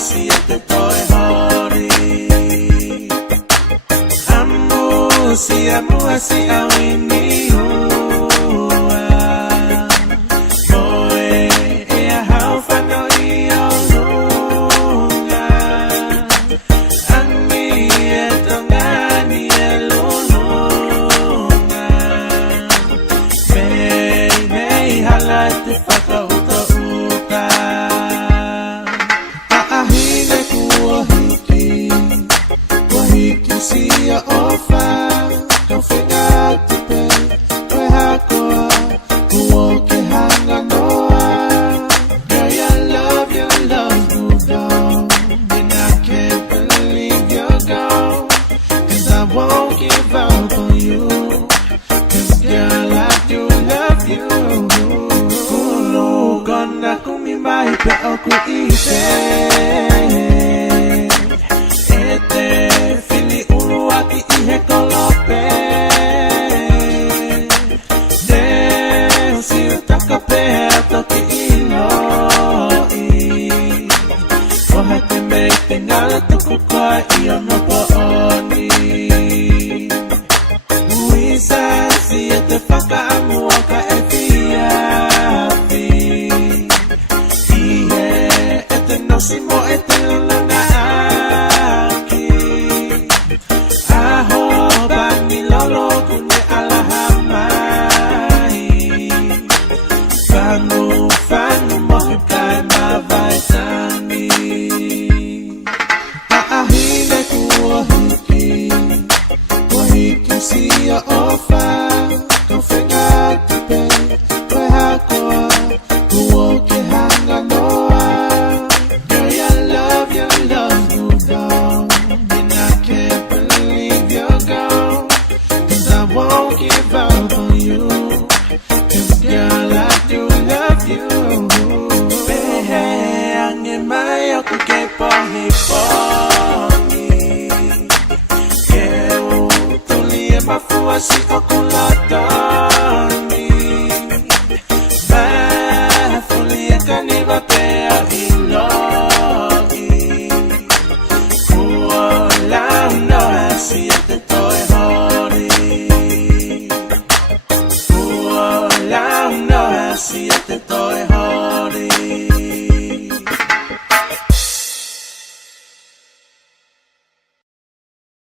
si te estoy jodido. Amo, si amo así a winnie. Sia ofa, kau fingati pe, koe hakoa, kuoke hanga noa. Girl, your love moved on, and I can't believe you're gone. 'Cause I won't give up on you, 'cause girl, I do love you. Kulu kona kumimai pe oku ite. Sia ofa, kau fingati pe, koe hakoa, kuoke hanga noa. Girl, your love moved on, and I can't believe you're gone. 'Cause I won't give up on you, 'cause girl, I do love you. Behe, angin mai aku kepo hiponi. Mafua si okulatani, bafulia kaniba pea iloi. Kuola no si te estoy jodido. Kuola no si te estoy